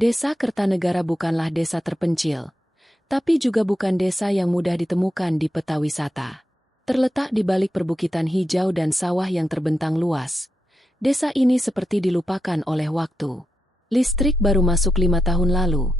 Desa Kertanegara bukanlah desa terpencil, tapi juga bukan desa yang mudah ditemukan di peta wisata. Terletak di balik perbukitan hijau dan sawah yang terbentang luas, desa ini seperti dilupakan oleh waktu. Listrik baru masuk 5 tahun lalu,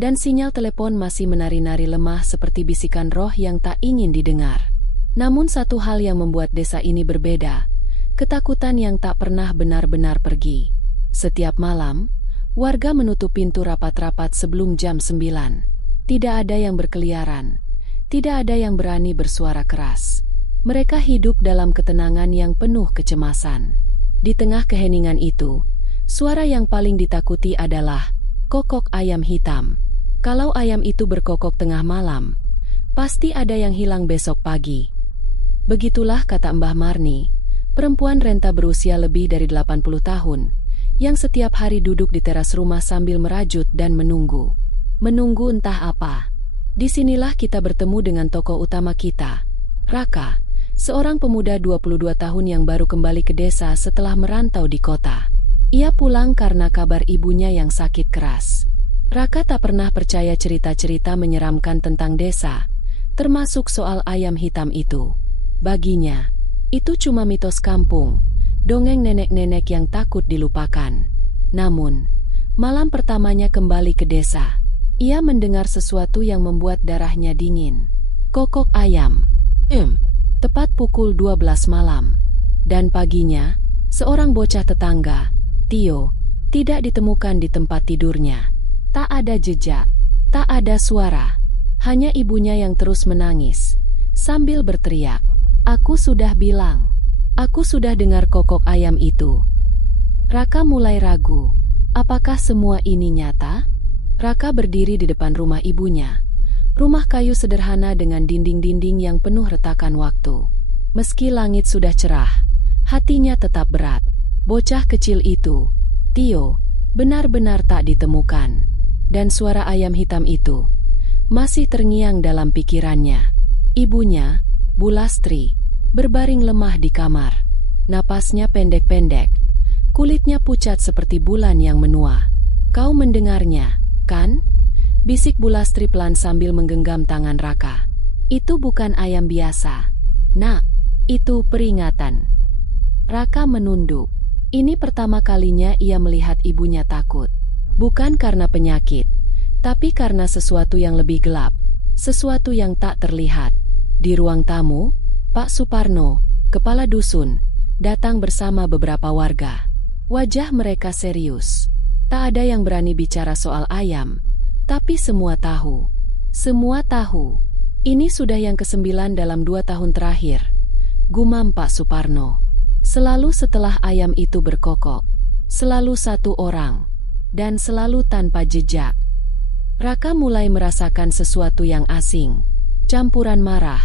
dan sinyal telepon masih menari-nari lemah seperti bisikan roh yang tak ingin didengar. Namun satu hal yang membuat desa ini berbeda, ketakutan yang tak pernah benar-benar pergi. Setiap malam, warga menutup pintu rapat-rapat sebelum jam 9. Tidak ada yang berkeliaran, tidak ada yang berani bersuara keras. Mereka hidup dalam ketenangan yang penuh kecemasan. Di tengah keheningan itu, suara yang paling ditakuti adalah kokok ayam hitam. Kalau ayam itu berkokok tengah malam, pasti ada yang hilang besok pagi. Begitulah kata Mbah Marni, perempuan renta berusia lebih dari 80 tahun, yang setiap hari duduk di teras rumah sambil merajut dan menunggu. Menunggu entah apa. Disinilah kita bertemu dengan tokoh utama kita, Raka, seorang pemuda 22 tahun yang baru kembali ke desa setelah merantau di kota. Ia pulang karena kabar ibunya yang sakit keras. Raka tak pernah percaya cerita-cerita menyeramkan tentang desa, termasuk soal ayam hitam itu. Baginya, itu cuma mitos kampung, dongeng nenek-nenek yang takut dilupakan. Namun, malam pertamanya kembali ke desa, ia mendengar sesuatu yang membuat darahnya dingin. Kokok ayam. Tepat pukul 12 malam. Dan paginya, seorang bocah tetangga, Tio, tidak ditemukan di tempat tidurnya. Tak ada jejak, tak ada suara. Hanya ibunya yang terus menangis, sambil berteriak, "Aku sudah bilang. Aku sudah dengar kokok ayam itu." Raka mulai ragu. Apakah semua ini nyata? Raka berdiri di depan rumah ibunya. Rumah kayu sederhana dengan dinding-dinding yang penuh retakan waktu. Meski langit sudah cerah, hatinya tetap berat. Bocah kecil itu, Tio, benar-benar tak ditemukan. Dan suara ayam hitam itu masih terngiang dalam pikirannya. Ibunya, Bu Lastri, berbaring lemah di kamar. Napasnya pendek-pendek, kulitnya pucat seperti bulan yang menua. "Kau mendengarnya, kan?" bisik Bu Lastri pelan sambil menggenggam tangan Raka. "Itu bukan ayam biasa, Nak. Itu peringatan." Raka menunduk. Ini pertama kalinya ia melihat ibunya takut. Bukan karena penyakit, tapi karena sesuatu yang lebih gelap, sesuatu yang tak terlihat. Di ruang tamu, Pak Suparno, kepala dusun, datang bersama beberapa warga. Wajah mereka serius. Tak ada yang berani bicara soal ayam, tapi semua tahu. Semua tahu. Ini sudah yang ke-9 dalam 2 tahun terakhir. Gumam Pak Suparno. Selalu setelah ayam itu berkokok. Selalu satu orang. Dan selalu tanpa jejak. Raka mulai merasakan sesuatu yang asing. Campuran marah,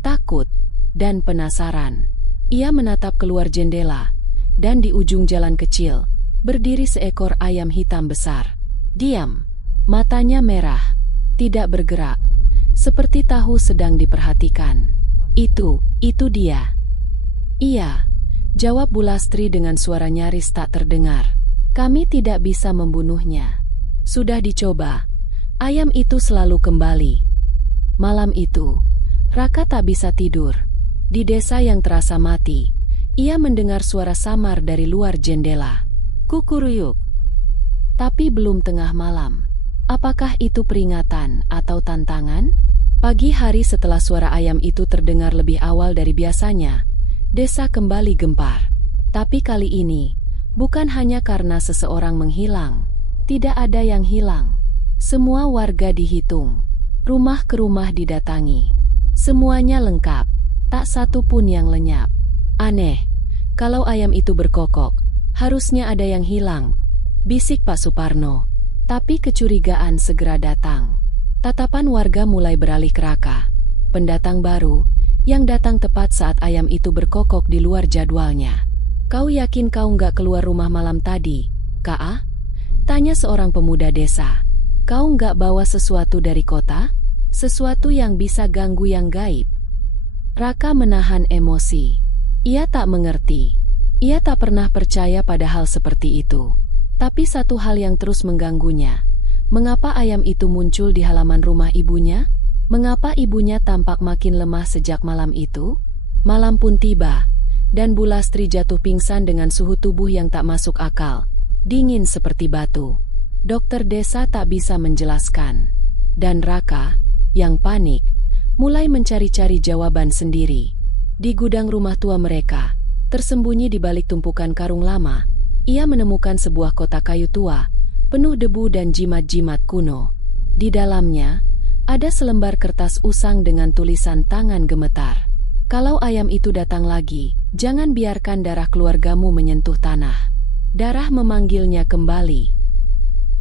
takut, dan penasaran. Ia menatap keluar jendela, dan di ujung jalan kecil, berdiri seekor ayam hitam besar. Diam, matanya merah, tidak bergerak, seperti tahu sedang diperhatikan. Itu dia." "Iya," jawab Bu Lastri dengan suara nyaris tak terdengar. "Kami tidak bisa membunuhnya. Sudah dicoba. Ayam itu selalu kembali." Malam itu, Raka tak bisa tidur. Di desa yang terasa mati, ia mendengar suara samar dari luar jendela. Kukuruyuk. Tapi belum tengah malam. Apakah itu peringatan atau tantangan? Pagi hari setelah suara ayam itu terdengar lebih awal dari biasanya, desa kembali gempar. Tapi kali ini, bukan hanya karena seseorang menghilang. Tidak ada yang hilang. Semua warga dihitung. Rumah ke rumah didatangi. Semuanya lengkap. Tak satu pun yang lenyap. "Aneh, kalau ayam itu berkokok, harusnya ada yang hilang," bisik Pak Suparno. Tapi kecurigaan segera datang. Tatapan warga mulai beralih ke Raka, pendatang baru, yang datang tepat saat ayam itu berkokok di luar jadwalnya. "Kau yakin kau nggak keluar rumah malam tadi, Kak?" tanya seorang pemuda desa. "Kau nggak bawa sesuatu dari kota? Sesuatu yang bisa ganggu yang gaib?" Raka menahan emosi. Ia tak mengerti. Ia tak pernah percaya pada hal seperti itu. Tapi satu hal yang terus mengganggunya. Mengapa ayam itu muncul di halaman rumah ibunya? Mengapa ibunya tampak makin lemah sejak malam itu? Malam pun tiba, dan Bu Lastri jatuh pingsan dengan suhu tubuh yang tak masuk akal, dingin seperti batu. Dokter desa tak bisa menjelaskan. Dan Raka, yang panik, mulai mencari-cari jawaban sendiri. Di gudang rumah tua mereka, tersembunyi di balik tumpukan karung lama, ia menemukan sebuah kotak kayu tua, penuh debu dan jimat-jimat kuno. Di dalamnya, ada selembar kertas usang dengan tulisan tangan gemetar. Kalau ayam itu datang lagi, jangan biarkan darah keluargamu menyentuh tanah. Darah memanggilnya kembali.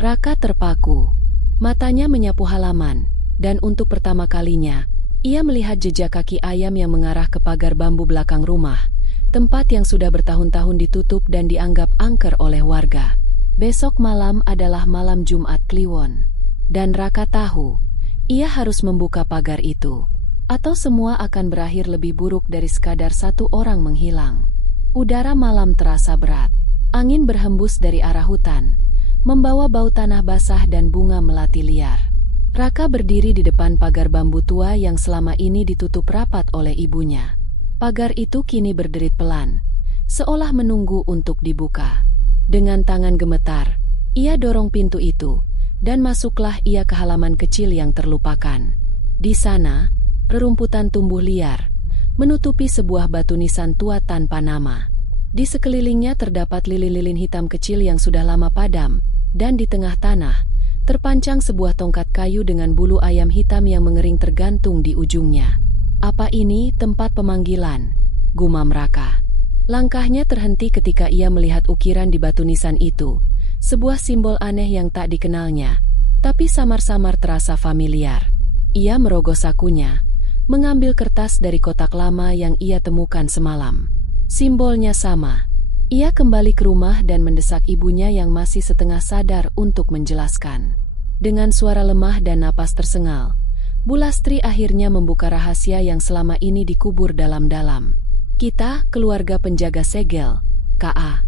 Raka terpaku. Matanya menyapu halaman, dan untuk pertama kalinya, ia melihat jejak kaki ayam yang mengarah ke pagar bambu belakang rumah, tempat yang sudah bertahun-tahun ditutup dan dianggap angker oleh warga. Besok malam adalah malam Jumat Kliwon. Dan Raka tahu, ia harus membuka pagar itu, atau semua akan berakhir lebih buruk dari sekadar satu orang menghilang. Udara malam terasa berat. Angin berhembus dari arah hutan, membawa bau tanah basah dan bunga melati liar. Raka berdiri di depan pagar bambu tua yang selama ini ditutup rapat oleh ibunya. Pagar itu kini berderit pelan, seolah menunggu untuk dibuka. Dengan tangan gemetar, ia dorong pintu itu, dan masuklah ia ke halaman kecil yang terlupakan. Di sana, rerumputan tumbuh liar, menutupi sebuah batu nisan tua tanpa nama. Di sekelilingnya terdapat lilin-lilin hitam kecil yang sudah lama padam, dan di tengah tanah, terpancang sebuah tongkat kayu dengan bulu ayam hitam yang mengering tergantung di ujungnya. Apa ini tempat pemanggilan? Gumam Raka. Langkahnya terhenti ketika ia melihat ukiran di batu nisan itu, sebuah simbol aneh yang tak dikenalnya, tapi samar-samar terasa familiar. Ia merogoh sakunya, mengambil kertas dari kotak lama yang ia temukan semalam. Simbolnya sama. Ia kembali ke rumah dan mendesak ibunya yang masih setengah sadar untuk menjelaskan. Dengan suara lemah dan napas tersengal, Bu Lastri akhirnya membuka rahasia yang selama ini dikubur dalam-dalam. Kita, keluarga penjaga segel, K.A.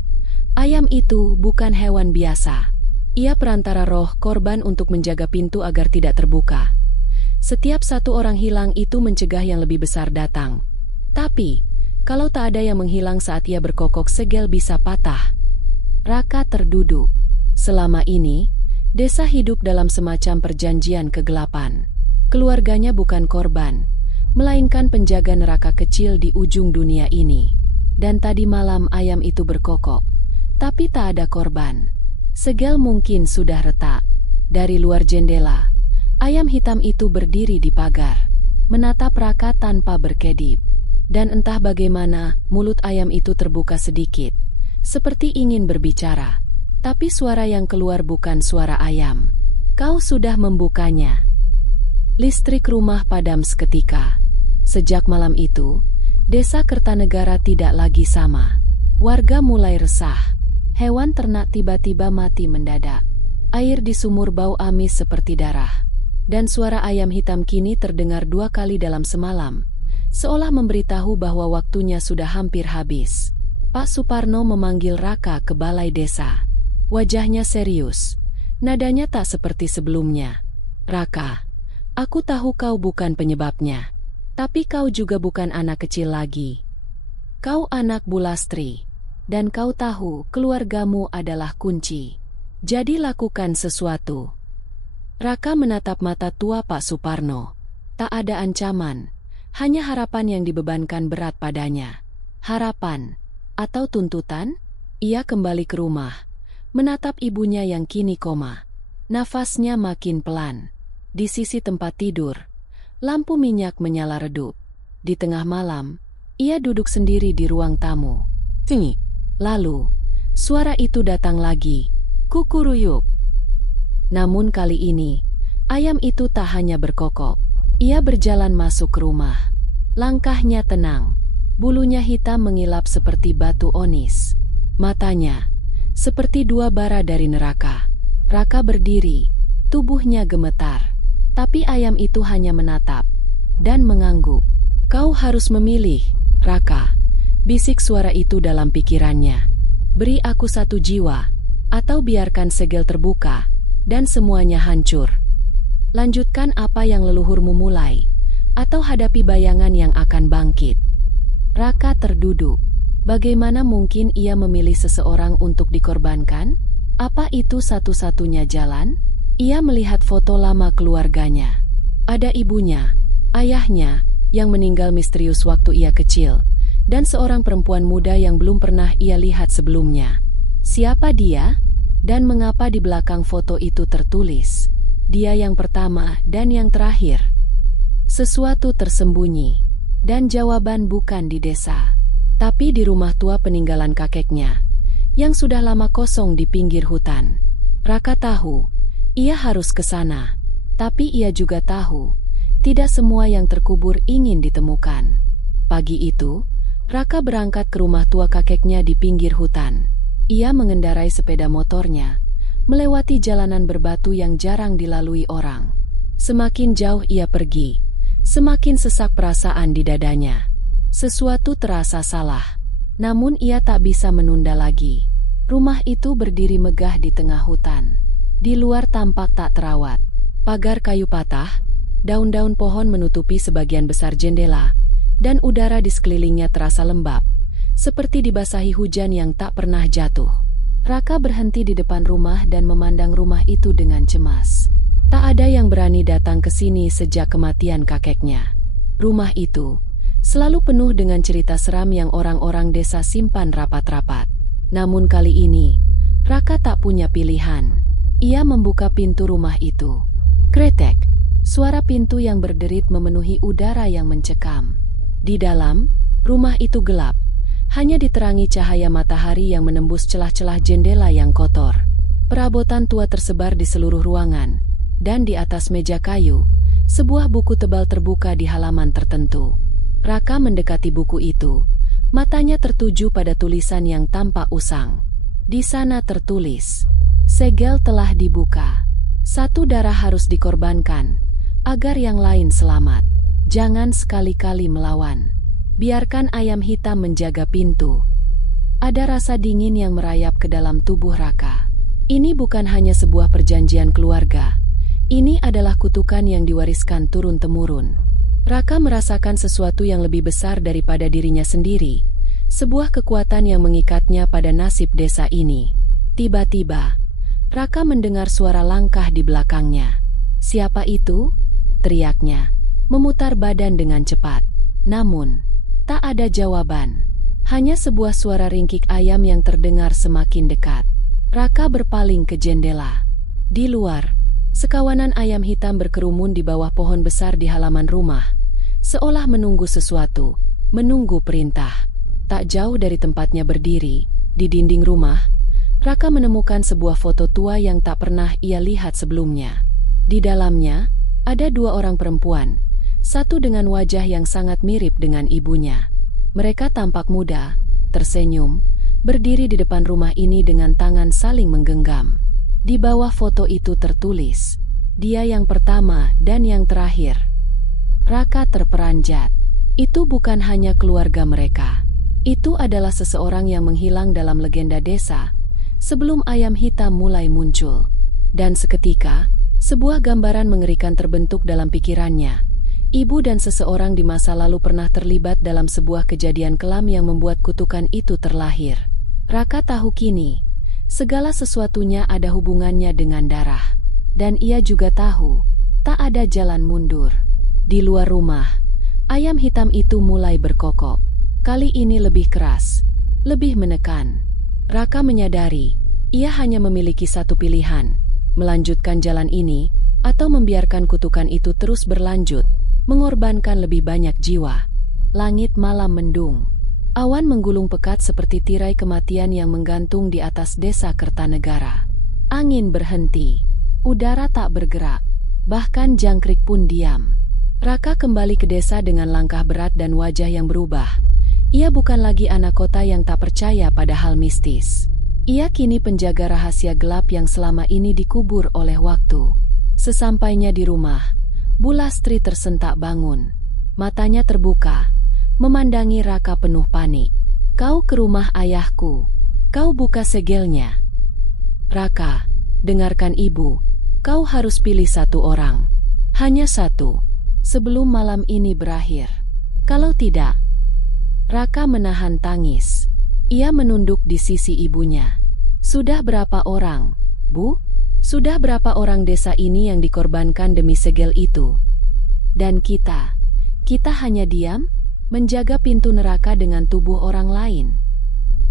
Ayam itu bukan hewan biasa. Ia perantara roh korban untuk menjaga pintu agar tidak terbuka. Setiap satu orang hilang itu mencegah yang lebih besar datang. Tapi, kalau tak ada yang menghilang saat ia berkokok, segel bisa patah. Raka terduduk. Selama ini, desa hidup dalam semacam perjanjian kegelapan. Keluarganya bukan korban, melainkan penjaga neraka kecil di ujung dunia ini. Dan tadi malam ayam itu berkokok, tapi tak ada korban. Segel mungkin sudah retak. Dari luar jendela, ayam hitam itu berdiri di pagar, menatap Raka tanpa berkedip. Dan entah bagaimana, mulut ayam itu terbuka sedikit, seperti ingin berbicara. Tapi suara yang keluar bukan suara ayam. Kau sudah membukanya. Listrik rumah padam seketika. Sejak malam itu, desa Kertanegara tidak lagi sama. Warga mulai resah. Hewan ternak tiba-tiba mati mendadak. Air di sumur bau amis seperti darah. Dan suara ayam hitam kini terdengar 2 kali dalam semalam, seolah memberitahu bahwa waktunya sudah hampir habis. Pak Suparno memanggil Raka ke balai desa. Wajahnya serius. Nadanya tak seperti sebelumnya. Raka, aku tahu kau bukan penyebabnya. Tapi kau juga bukan anak kecil lagi. Kau anak Bu Lastri. Dan kau tahu keluargamu adalah kunci. Jadi lakukan sesuatu. Raka menatap mata tua Pak Suparno. Tak ada ancaman, hanya harapan yang dibebankan berat padanya. Harapan atau tuntutan? Ia kembali ke rumah, menatap ibunya yang kini koma. Nafasnya makin pelan. Di sisi tempat tidur, lampu minyak menyala redup. Di tengah malam, ia duduk sendiri di ruang tamu. Tingi. Lalu, suara itu datang lagi. Kukuruyuk. Namun kali ini, ayam itu tak hanya berkokok. Ia berjalan masuk ke rumah. Langkahnya tenang. Bulunya hitam mengilap seperti batu onis. Matanya, seperti 2 bara dari neraka. Raka berdiri, tubuhnya gemetar. Tapi ayam itu hanya menatap dan mengangguk. Kau harus memilih, Raka. Bisik suara itu dalam pikirannya. Beri aku 1 jiwa, atau biarkan segel terbuka, dan semuanya hancur. Lanjutkan apa yang leluhurmu mulai, atau hadapi bayangan yang akan bangkit. Raka terduduk. Bagaimana mungkin ia memilih seseorang untuk dikorbankan? Apa itu satu-satunya jalan? Ia melihat foto lama keluarganya. Ada ibunya, ayahnya, yang meninggal misterius waktu ia kecil, dan seorang perempuan muda yang belum pernah ia lihat sebelumnya. Siapa dia? Dan mengapa di belakang foto itu tertulis, dia yang pertama dan yang terakhir? Sesuatu tersembunyi, dan jawaban bukan di desa, tapi di rumah tua peninggalan kakeknya, yang sudah lama kosong di pinggir hutan. Raka tahu, ia harus ke sana, tapi ia juga tahu, tidak semua yang terkubur ingin ditemukan. Pagi itu, Raka berangkat ke rumah tua kakeknya di pinggir hutan. Ia mengendarai sepeda motornya, melewati jalanan berbatu yang jarang dilalui orang. Semakin jauh ia pergi, semakin sesak perasaan di dadanya. Sesuatu terasa salah, namun ia tak bisa menunda lagi. Rumah itu berdiri megah di tengah hutan. Di luar tampak tak terawat. Pagar kayu patah, daun-daun pohon menutupi sebagian besar jendela, dan udara di sekelilingnya terasa lembab, seperti dibasahi hujan yang tak pernah jatuh. Raka berhenti di depan rumah dan memandang rumah itu dengan cemas. Tak ada yang berani datang ke sini sejak kematian kakeknya. Rumah itu selalu penuh dengan cerita seram yang orang-orang desa simpan rapat-rapat. Namun kali ini, Raka tak punya pilihan. Ia membuka pintu rumah itu. Kretek, suara pintu yang berderit memenuhi udara yang mencekam. Di dalam, rumah itu gelap. Hanya diterangi cahaya matahari yang menembus celah-celah jendela yang kotor. Perabotan tua tersebar di seluruh ruangan, dan di atas meja kayu, sebuah buku tebal terbuka di halaman tertentu. Raka mendekati buku itu, matanya tertuju pada tulisan yang tampak usang. Di sana tertulis, segel telah dibuka. Satu darah harus dikorbankan, agar yang lain selamat. Jangan sekali-kali melawan. Biarkan ayam hitam menjaga pintu. Ada rasa dingin yang merayap ke dalam tubuh Raka. Ini bukan hanya sebuah perjanjian keluarga. Ini adalah kutukan yang diwariskan turun-temurun. Raka merasakan sesuatu yang lebih besar daripada dirinya sendiri. Sebuah kekuatan yang mengikatnya pada nasib desa ini. Tiba-tiba, Raka mendengar suara langkah di belakangnya. "Siapa itu?" teriaknya, memutar badan dengan cepat. Namun, tak ada jawaban. Hanya sebuah suara ringkik ayam yang terdengar semakin dekat. Raka berpaling ke jendela. Di luar, sekawanan ayam hitam berkerumun di bawah pohon besar di halaman rumah, seolah menunggu sesuatu, menunggu perintah. Tak jauh dari tempatnya berdiri, di dinding rumah, Raka menemukan sebuah foto tua yang tak pernah ia lihat sebelumnya. Di dalamnya, ada dua orang perempuan, satu dengan wajah yang sangat mirip dengan ibunya. Mereka tampak muda, tersenyum, berdiri di depan rumah ini dengan tangan saling menggenggam. Di bawah foto itu tertulis, dia yang pertama dan yang terakhir. Raka terperanjat. Itu bukan hanya keluarga mereka. Itu adalah seseorang yang menghilang dalam legenda desa, sebelum ayam hitam mulai muncul. Dan seketika, sebuah gambaran mengerikan terbentuk dalam pikirannya. Ibu dan seseorang di masa lalu pernah terlibat dalam sebuah kejadian kelam yang membuat kutukan itu terlahir. Raka tahu kini, segala sesuatunya ada hubungannya dengan darah. Dan ia juga tahu, tak ada jalan mundur. Di luar rumah, ayam hitam itu mulai berkokok. Kali ini lebih keras, lebih menekan. Raka menyadari, ia hanya memiliki satu pilihan, melanjutkan jalan ini, atau membiarkan kutukan itu terus berlanjut, mengorbankan lebih banyak jiwa. Langit malam mendung. Awan menggulung pekat seperti tirai kematian yang menggantung di atas desa Kertanegara. Angin berhenti. Udara tak bergerak. Bahkan jangkrik pun diam. Raka kembali ke desa dengan langkah berat dan wajah yang berubah. Ia bukan lagi anak kota yang tak percaya pada hal mistis. Ia kini penjaga rahasia gelap yang selama ini dikubur oleh waktu. Sesampainya di rumah, Bulastri tersentak bangun. Matanya terbuka, memandangi Raka penuh panik. "Kau ke rumah ayahku. Kau buka segelnya." "Raka, dengarkan ibu," Kau harus pilih satu orang. Hanya satu. Sebelum malam ini berakhir. Kalau tidak..." Raka menahan tangis. Ia menunduk di sisi ibunya. "Sudah berapa orang, Bu? Sudah berapa orang desa ini yang dikorbankan demi segel itu? Dan kita hanya diam, menjaga pintu neraka dengan tubuh orang lain."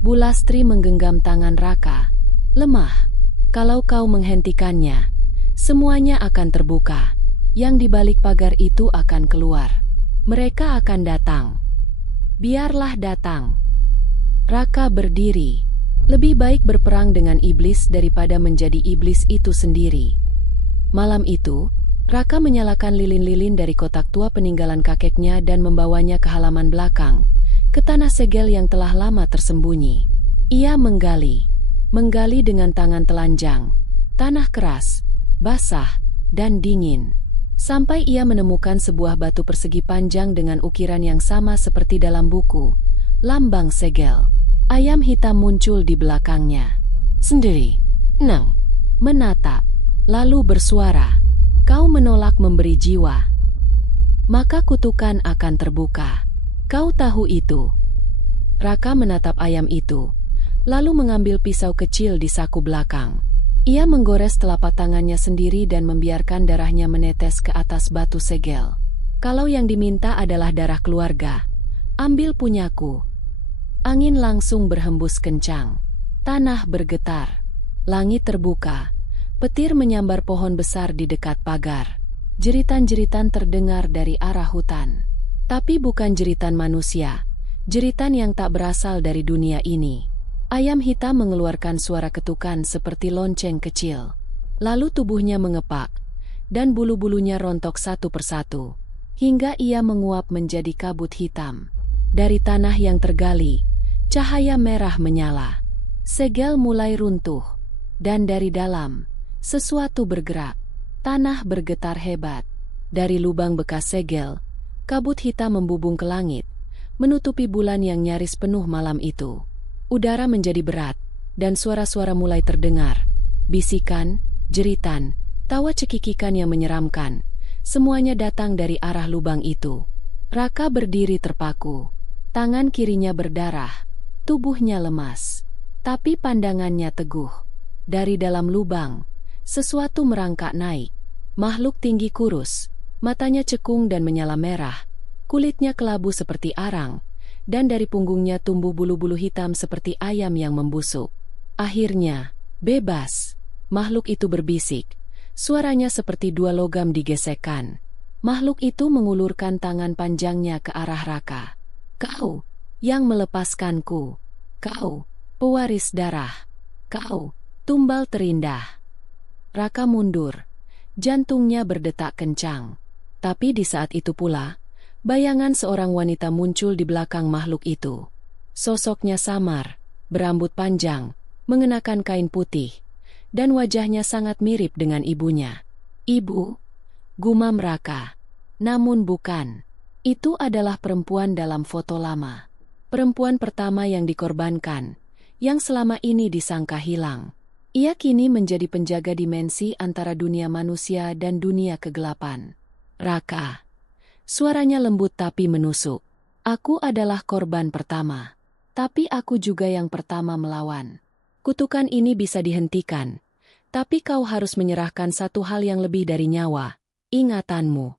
Bu Lastri menggenggam tangan Raka. "Lemah. Kalau kau menghentikannya, semuanya akan terbuka. Yang di balik pagar itu akan keluar. Mereka akan datang. Biarlah datang." Raka berdiri. Lebih baik berperang dengan iblis daripada menjadi iblis itu sendiri. Malam itu, Raka menyalakan lilin-lilin dari kotak tua peninggalan kakeknya dan membawanya ke halaman belakang, ke tanah segel yang telah lama tersembunyi. Ia menggali dengan tangan telanjang, tanah keras, basah, dan dingin, sampai ia menemukan sebuah batu persegi panjang dengan ukiran yang sama seperti dalam buku, lambang segel. Ayam hitam muncul di belakangnya. Sendiri, Nang, menatap, lalu bersuara, "Kau menolak memberi jiwa, maka kutukan akan terbuka. Kau tahu itu?" Raka menatap ayam itu, lalu mengambil pisau kecil di saku belakang. Ia menggores telapak tangannya sendiri dan membiarkan darahnya menetes ke atas batu segel. "Kalau yang diminta adalah darah keluarga, ambil punyaku." Angin langsung berhembus kencang. Tanah bergetar. Langit terbuka. Petir menyambar pohon besar di dekat pagar. Jeritan-jeritan terdengar dari arah hutan. Tapi bukan jeritan manusia. Jeritan yang tak berasal dari dunia ini. Ayam hitam mengeluarkan suara ketukan seperti lonceng kecil. Lalu tubuhnya mengepak, dan bulu-bulunya rontok satu persatu, hingga ia menguap menjadi kabut hitam. Dari tanah yang tergali, cahaya merah menyala. Segel mulai runtuh, dan dari dalam, sesuatu bergerak. Tanah bergetar hebat. Dari lubang bekas segel, kabut hitam membubung ke langit, menutupi bulan yang nyaris penuh malam itu. Udara menjadi berat, dan suara-suara mulai terdengar. Bisikan, jeritan, tawa cekikikan yang menyeramkan. Semuanya datang dari arah lubang itu. Raka berdiri terpaku. Tangan kirinya berdarah. Tubuhnya lemas, tapi pandangannya teguh. Dari dalam lubang, sesuatu merangkak naik. Makhluk tinggi kurus, matanya cekung dan menyala merah, kulitnya kelabu seperti arang, dan dari punggungnya tumbuh bulu-bulu hitam seperti ayam yang membusuk. "Akhirnya, bebas," makhluk itu berbisik. Suaranya seperti dua logam digesekkan. Makhluk itu mengulurkan tangan panjangnya ke arah Raka. "Kau yang melepaskanku. Kau, pewaris darah. Kau, tumbal terindah." Raka mundur. Jantungnya berdetak kencang. Tapi di saat itu pula, bayangan seorang wanita muncul di belakang makhluk itu. Sosoknya samar, berambut panjang, mengenakan kain putih, dan wajahnya sangat mirip dengan ibunya. "Ibu," gumam Raka. Namun bukan. Itu adalah perempuan dalam foto lama. Perempuan pertama yang dikorbankan, yang selama ini disangka hilang. Ia kini menjadi penjaga dimensi antara dunia manusia dan dunia kegelapan. "Raka." Suaranya lembut tapi menusuk. "Aku adalah korban pertama. Tapi aku juga yang pertama melawan. Kutukan ini bisa dihentikan. Tapi kau harus menyerahkan satu hal yang lebih dari nyawa, ingatanmu."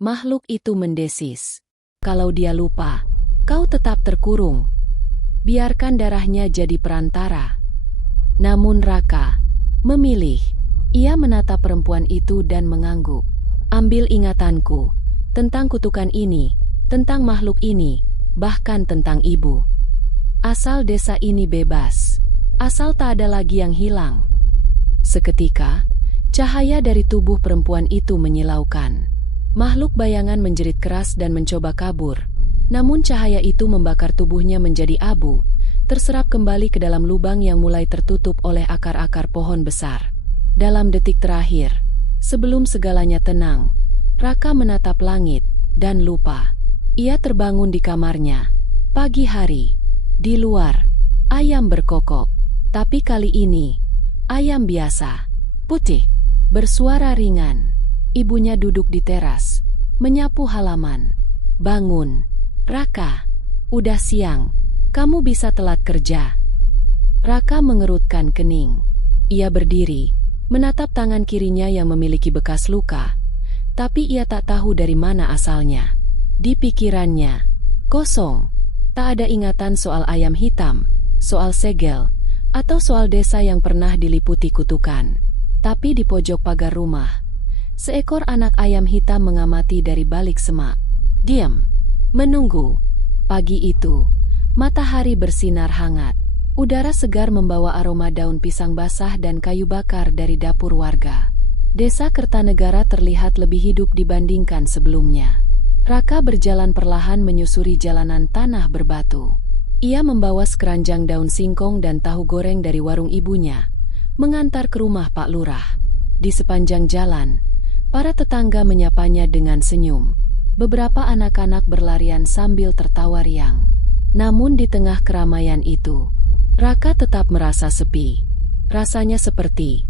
Makhluk itu mendesis. "Kalau dia lupa, kau tetap terkurung. Biarkan darahnya jadi perantara." Namun Raka memilih. Ia menatap perempuan itu dan mengangguk. "Ambil ingatanku, tentang kutukan ini, tentang makhluk ini, bahkan tentang ibu. Asal desa ini bebas. Asal tak ada lagi yang hilang." Seketika, cahaya dari tubuh perempuan itu menyilaukan. Makhluk bayangan menjerit keras dan mencoba kabur. Namun cahaya itu membakar tubuhnya menjadi abu, terserap kembali ke dalam lubang yang mulai tertutup oleh akar-akar pohon besar. Dalam detik terakhir, sebelum segalanya tenang, Raka menatap langit dan lupa. Ia terbangun di kamarnya. Pagi hari. Di luar, ayam berkokok. Tapi kali ini, ayam biasa. Putih. Bersuara ringan. Ibunya duduk di teras, menyapu halaman. "Bangun, Raka. Udah siang, kamu bisa telat kerja." Raka mengerutkan kening. Ia berdiri, menatap tangan kirinya yang memiliki bekas luka, tapi ia tak tahu dari mana asalnya. Di pikirannya, kosong. Tak ada ingatan soal ayam hitam, soal segel, atau soal desa yang pernah diliputi kutukan. Tapi di pojok pagar rumah, seekor anak ayam hitam mengamati dari balik semak. Diam, menunggu. Pagi itu, matahari bersinar hangat. Udara segar membawa aroma daun pisang basah dan kayu bakar dari dapur warga. Desa Kertanegara terlihat lebih hidup dibandingkan sebelumnya. Raka berjalan perlahan menyusuri jalanan tanah berbatu. Ia membawa sekeranjang daun singkong dan tahu goreng dari warung ibunya, mengantar ke rumah Pak Lurah. Di sepanjang jalan, para tetangga menyapanya dengan senyum. Beberapa anak-anak berlarian sambil tertawa riang. Namun di tengah keramaian itu, Raka tetap merasa sepi. Rasanya seperti,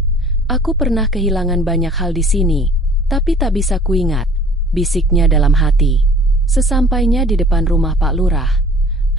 "Aku pernah kehilangan banyak hal di sini, tapi tak bisa kuingat," bisiknya dalam hati. Sesampainya di depan rumah Pak Lurah,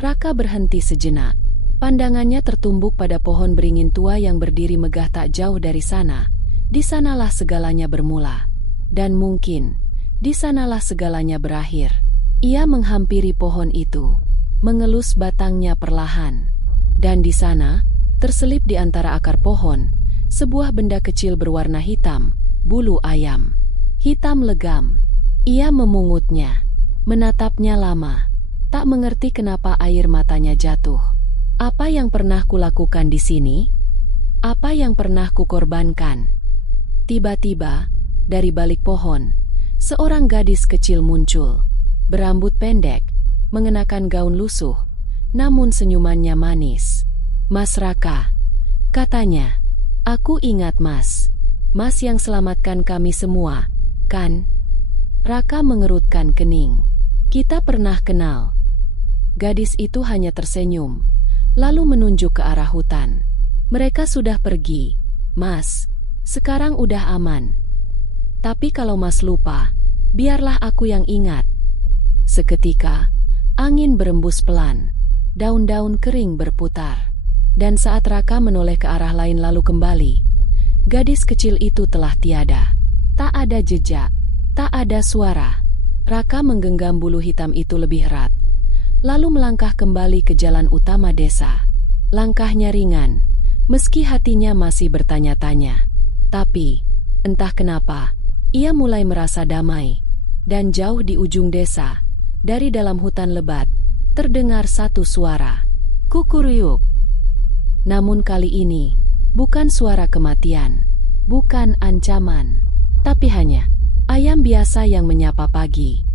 Raka berhenti sejenak. Pandangannya tertumbuk pada pohon beringin tua yang berdiri megah tak jauh dari sana. Di sanalah segalanya bermula. Dan mungkin, di sanalah segalanya berakhir. Ia menghampiri pohon itu, mengelus batangnya perlahan. Dan di sana, terselip di antara akar pohon, sebuah benda kecil berwarna hitam, bulu ayam. Hitam legam. Ia memungutnya, menatapnya lama, tak mengerti kenapa air matanya jatuh. Apa yang pernah kulakukan di sini? Apa yang pernah kukorbankan? Tiba-tiba, dari balik pohon, seorang gadis kecil muncul, berambut pendek, mengenakan gaun lusuh, namun senyumannya manis. "Mas Raka," katanya. "Aku ingat Mas. Mas yang selamatkan kami semua, kan?" Raka mengerutkan kening. "Kita pernah kenal." Gadis itu hanya tersenyum, lalu menunjuk ke arah hutan. "Mereka sudah pergi, Mas. Sekarang udah aman. Tapi kalau Mas lupa, biarlah aku yang ingat." Seketika, angin berembus pelan. Daun-daun kering berputar. Dan saat Raka menoleh ke arah lain lalu kembali, gadis kecil itu telah tiada. Tak ada jejak, tak ada suara. Raka menggenggam bulu hitam itu lebih erat, lalu melangkah kembali ke jalan utama desa. Langkahnya ringan, meski hatinya masih bertanya-tanya. Tapi, entah kenapa, ia mulai merasa damai. Dan jauh di ujung desa, dari dalam hutan lebat, terdengar satu suara, "Kukuruyuk." Namun kali ini, bukan suara kematian, bukan ancaman, tapi hanya ayam biasa yang menyapa pagi.